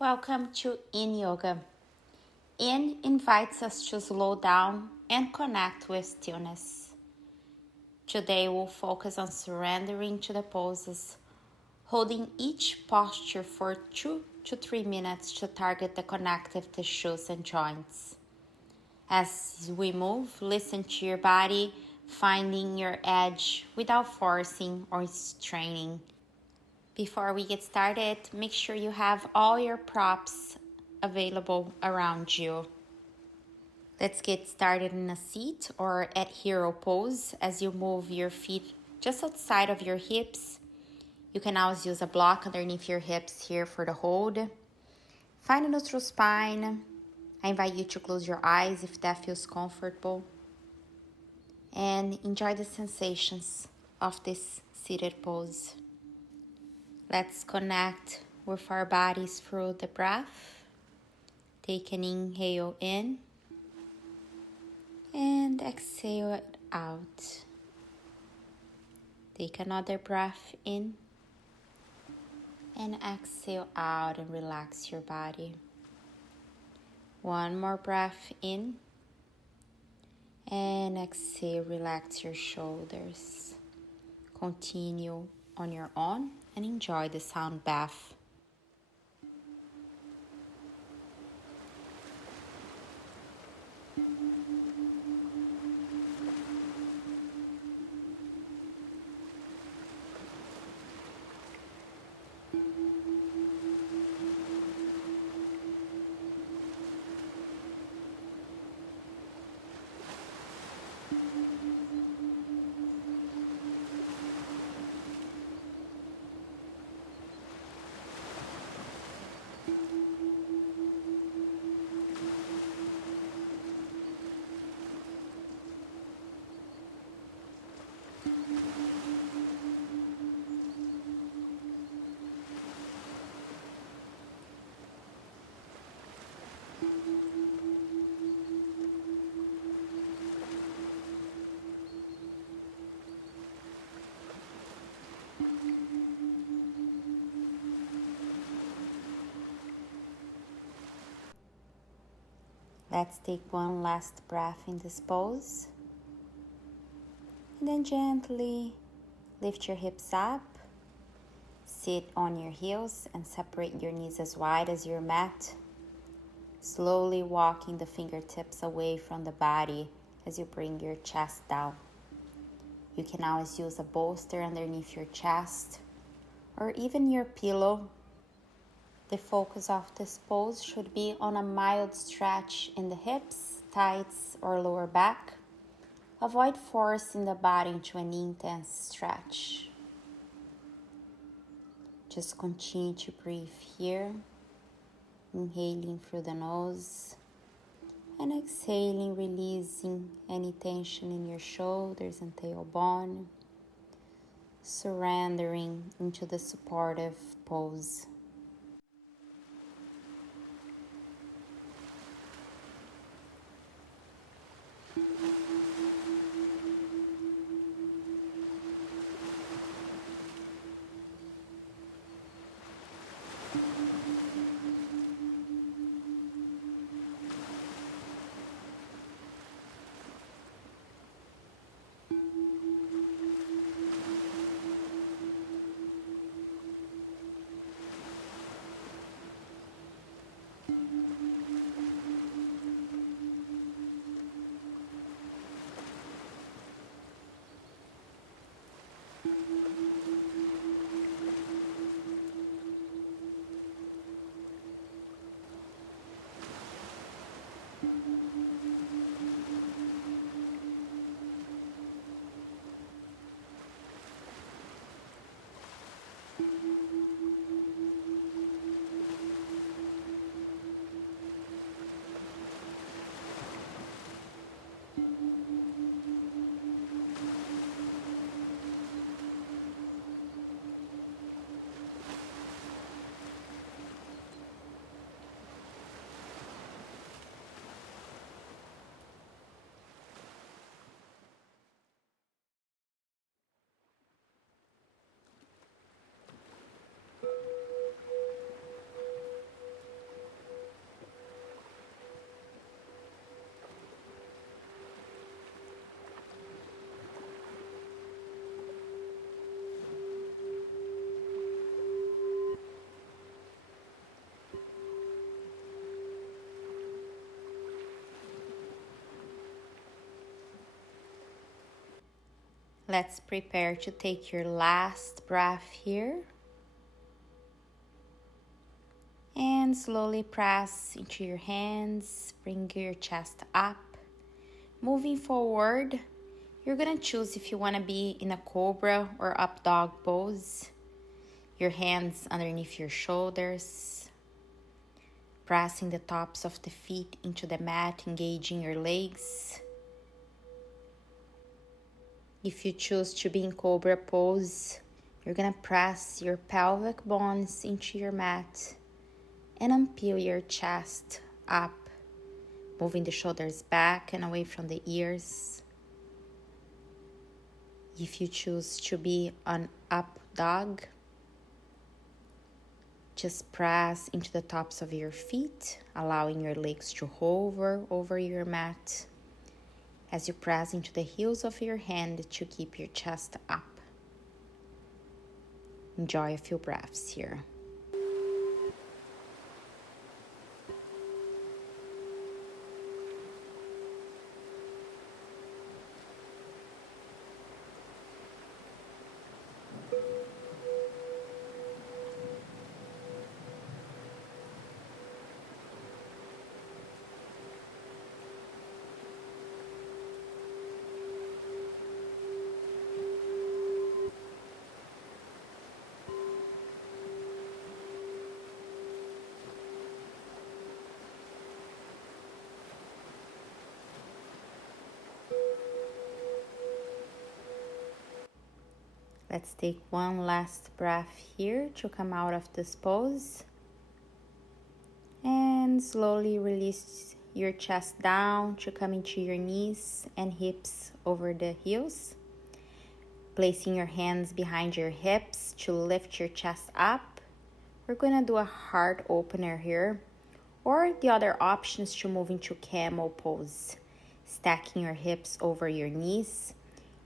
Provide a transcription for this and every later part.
Welcome to Yin Yoga. Yin invites us to slow down and connect with stillness. Today we'll focus on surrendering to the poses, holding each posture for 2 to 3 minutes to target the connective tissues and joints. As we move, listen to your body, finding your edge without forcing or straining. Before we get started, make sure you have all your props available around you. Let's get started in a seat or at hero pose as you move your feet just outside of your hips. You can always use a block underneath your hips here for the hold. Find a neutral spine. I invite you to close your eyes if that feels comfortable. And enjoy the sensations of this seated pose. Let's connect with our bodies through the breath. Take an inhale in and exhale it out. Take another breath in and exhale out and relax your body. One more breath in and exhale, relax your shoulders. Continue on your own and enjoy the sound bath. Let's take one last breath in this pose. And then gently lift your hips up. Sit on your heels and separate your knees as wide as your mat. Slowly walking the fingertips away from the body as you bring your chest down. You can always use a bolster underneath your chest or even your pillow. The focus of this pose should be on a mild stretch in the hips, thighs, or lower back. Avoid forcing the body into an intense stretch. Just continue to breathe here, inhaling through the nose and exhaling, releasing any tension in your shoulders and tailbone, surrendering into the supportive pose. Let's prepare to take your last breath here. And slowly press into your hands, bring your chest up. Moving forward, you're gonna choose if you wanna be in a Cobra or up dog pose. Your hands underneath your shoulders, pressing the tops of the feet into the mat, engaging your legs. If you choose to be in Cobra pose, you're gonna press your pelvic bones into your mat and unpeel your chest up, moving the shoulders back and away from the ears. If you choose to be an up dog, just press into the tops of your feet, allowing your legs to hover over your mat as you press into the heels of your hand to keep your chest up. Enjoy a few breaths here. Let's take one last breath here to come out of this pose. And slowly release your chest down to come into your knees and hips over the heels. Placing your hands behind your hips to lift your chest up. We're gonna do a heart opener here. Or the other option is to move into Camel pose. Stacking your hips over your knees.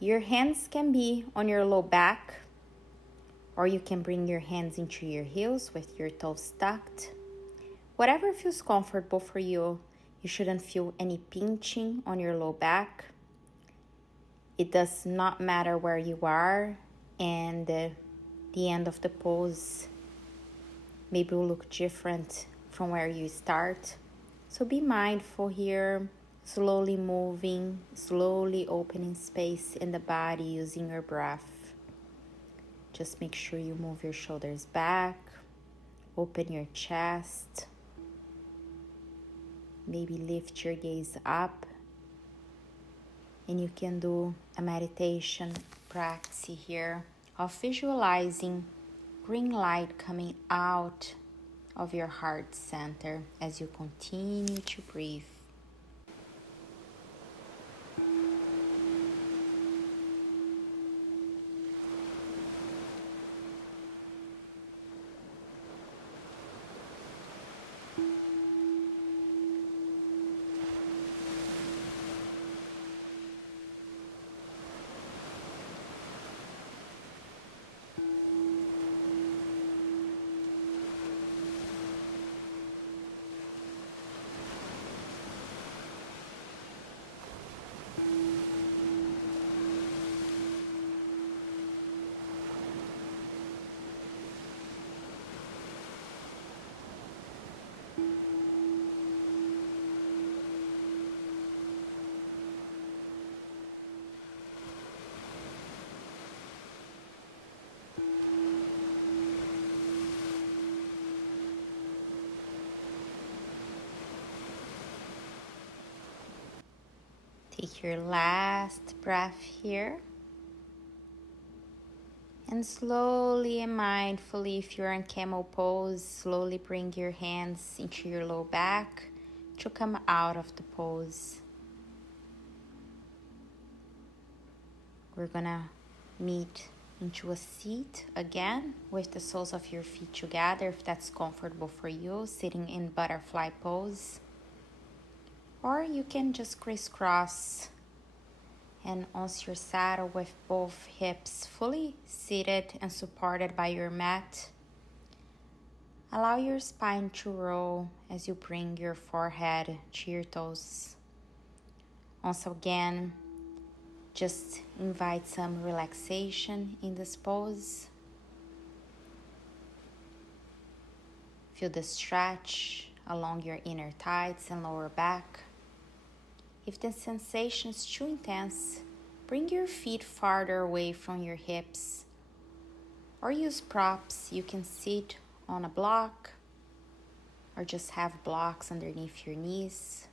Your hands can be on your low back, or you can bring your hands into your heels with your toes tucked. Whatever feels comfortable for you. You shouldn't feel any pinching on your low back. It does not matter where you are, and the end of the pose maybe will look different from where you start. So be mindful here. Slowly moving, slowly opening space in the body using your breath. Just make sure you move your shoulders back, open your chest, maybe lift your gaze up, and you can do a meditation practice here of visualizing green light coming out of your heart center as you continue to breathe. Take your last breath here. And slowly and mindfully, if you're in camel pose, slowly bring your hands into your low back to come out of the pose. We're gonna meet into a seat again with the soles of your feet together if that's comfortable for you, sitting in butterfly pose. Or you can just crisscross and once you're saddled with both hips fully seated and supported by your mat, allow your spine to roll as you bring your forehead to your toes. Once again, Just invite some relaxation in this pose. Feel the stretch along your inner thighs and lower back. If the sensation is too intense, bring your feet farther away from your hips or use props. You can sit on a block or just have blocks underneath your knees.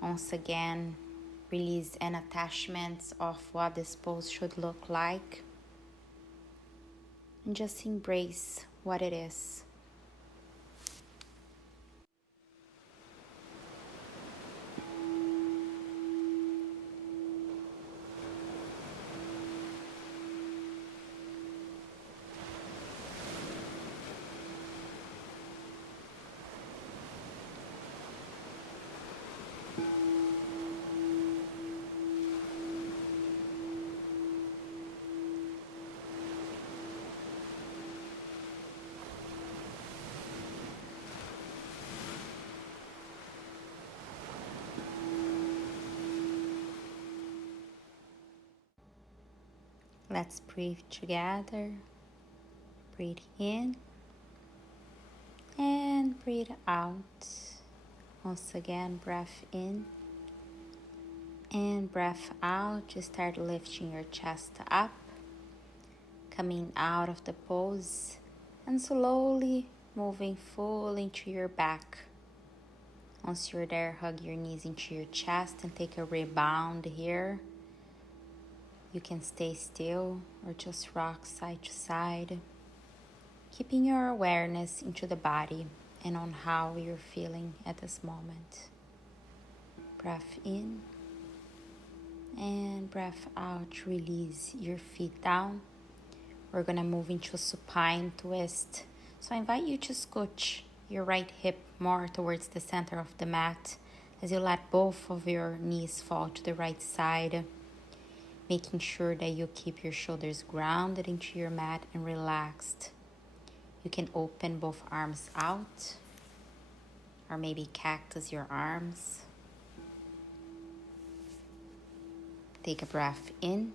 Once again, release any attachments of what this pose should look like and just embrace what it is. Let's breathe together. Breathe in and breathe out. Once again, breath in and breath out. Just start lifting your chest up, coming out of the pose and slowly moving full into your back. Once you're there, hug your knees into your chest and take a rebound here. You can stay still or just rock side to side, keeping your awareness into the body and on how you're feeling at this moment. Breath in and breath out. Release your feet down. We're gonna move into a supine twist. So I invite you to scooch your right hip more towards the center of the mat as you let both of your knees fall to the right side, making sure that you keep your shoulders grounded into your mat and relaxed. You can open both arms out or maybe cactus your arms. Take a breath in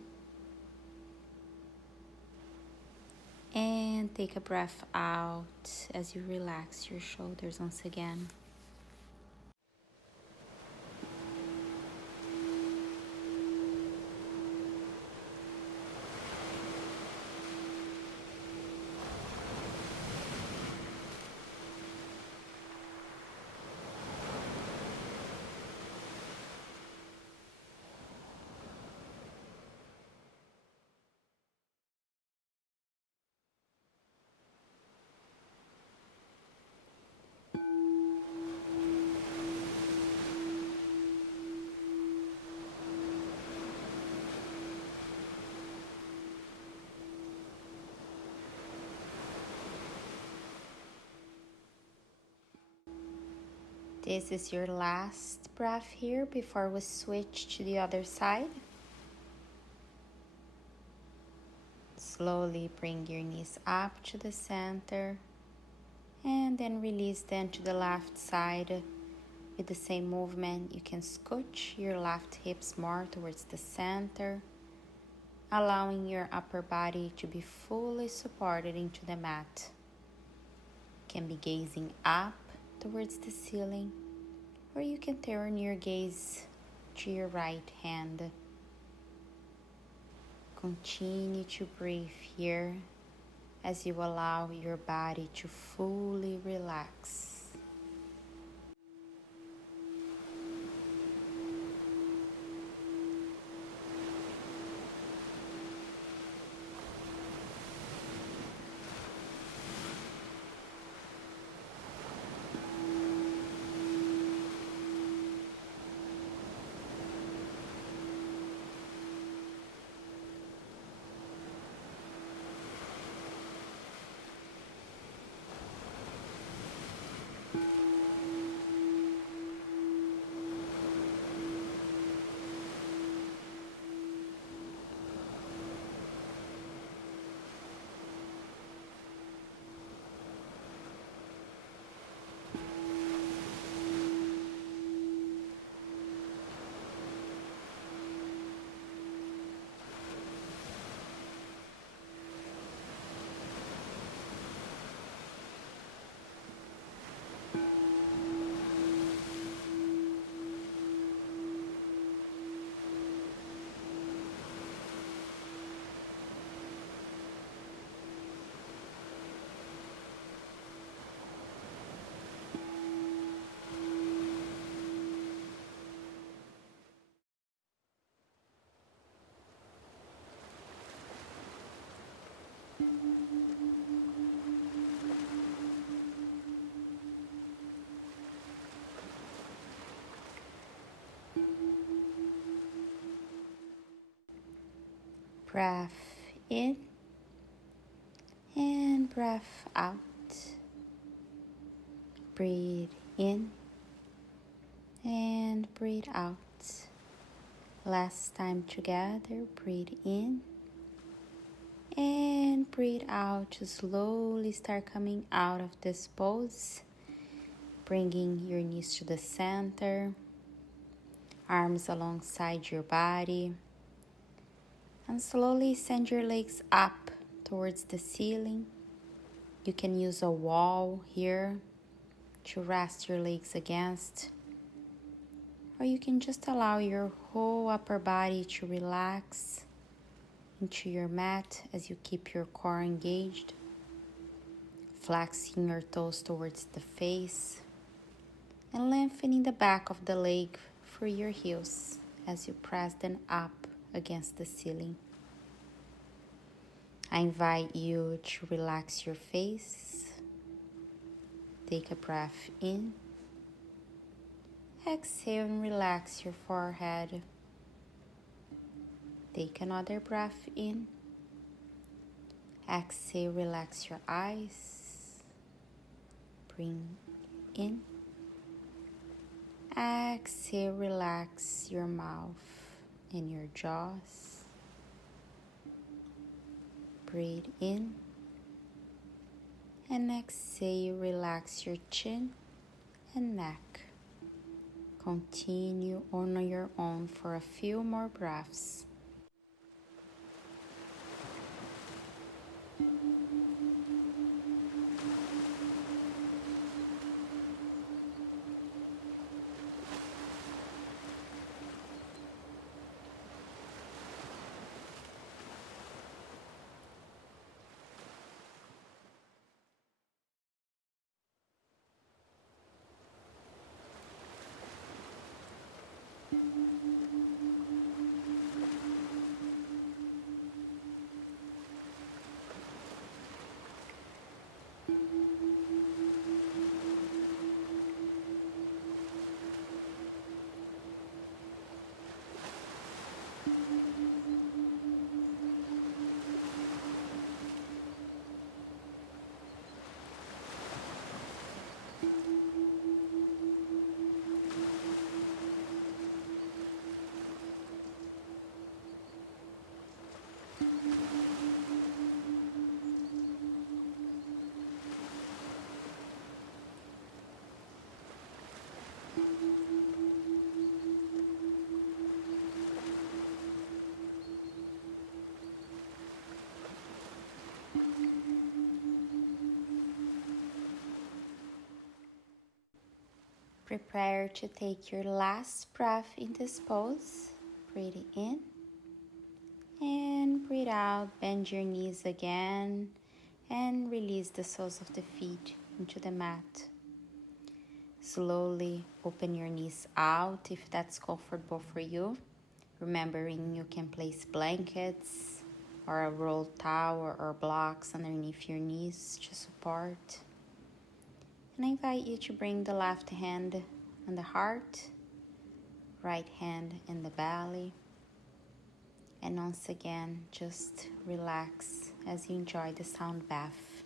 and take a breath out as you relax your shoulders once again. This is your last breath here before we switch to the other side. Slowly bring your knees up to the center and then release them to the left side. With the same movement, you can scooch your left hips more towards the center, allowing your upper body to be fully supported into the mat. You can be gazing up towards the ceiling, or you can turn your gaze to your right hand. Continue to breathe here as you allow your body to fully relax. breath in and breath out. Breathe in and breathe out. Last time together, breathe in and breathe out. To slowly start coming out of this pose, bringing your knees to the center, arms alongside your body, and slowly send your legs up towards the ceiling. You can use a wall here to rest your legs against, or you can just allow your whole upper body to relax into your mat as you keep your core engaged, flexing your toes towards the face and lengthening the back of the leg for your heels as you press them up against the ceiling. I invite you to relax your face. Take a breath in. Exhale and relax your forehead. Take another breath in. Exhale, relax your eyes. Bring in. Exhale, relax your mouth and your jaws. Breathe in. And exhale, relax your chin and neck. Continue on your own for a few more breaths. Prepare to take your last breath in this pose. Breathe in and breathe out. Bend your knees again and release the soles of the feet into the mat. Slowly open your knees out if that's comfortable for you. Remembering you can place blankets or a rolled towel or blocks underneath your knees to support. And I invite you to bring the left hand on the heart, right hand in the belly. And once again, just relax as you enjoy the sound bath.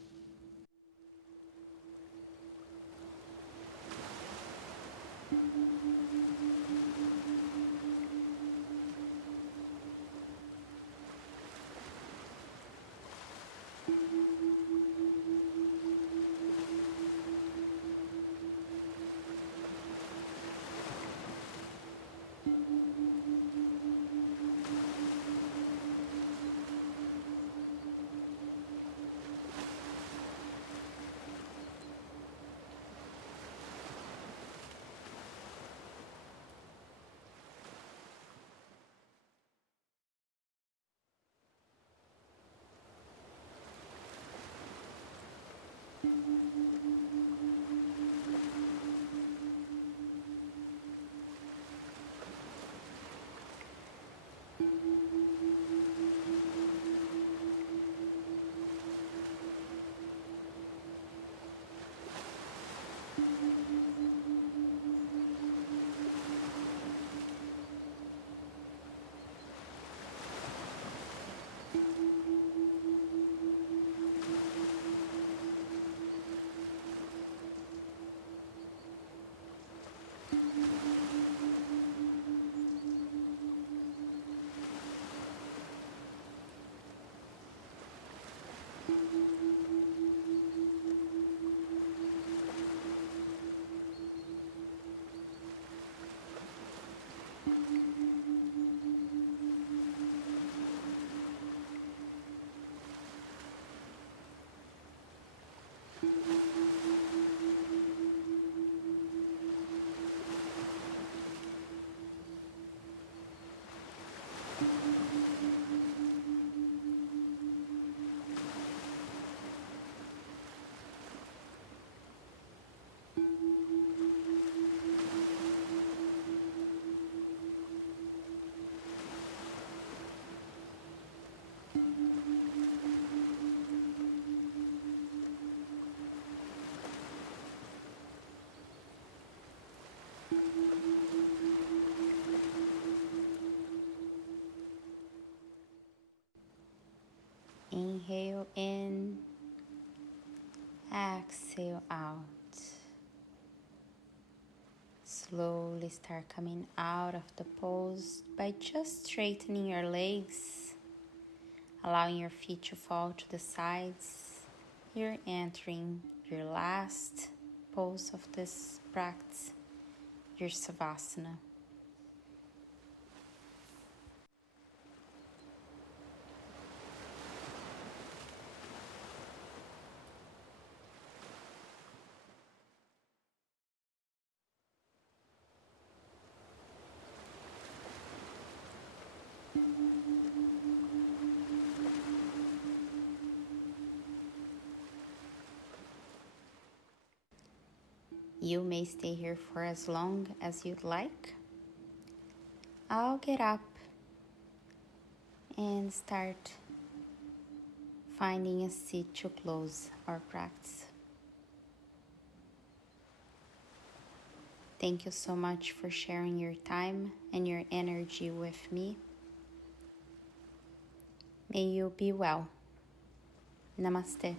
Inhale in, exhale out. Slowly start coming out of the pose by just straightening your legs, allowing your feet to fall to the sides. You're entering your last pose of this practice, your Savasana. You may stay here for as long as you'd like. I'll get up and start finding a seat to close our practice. Thank you so much for sharing your time and your energy with me. May you be well. Namaste.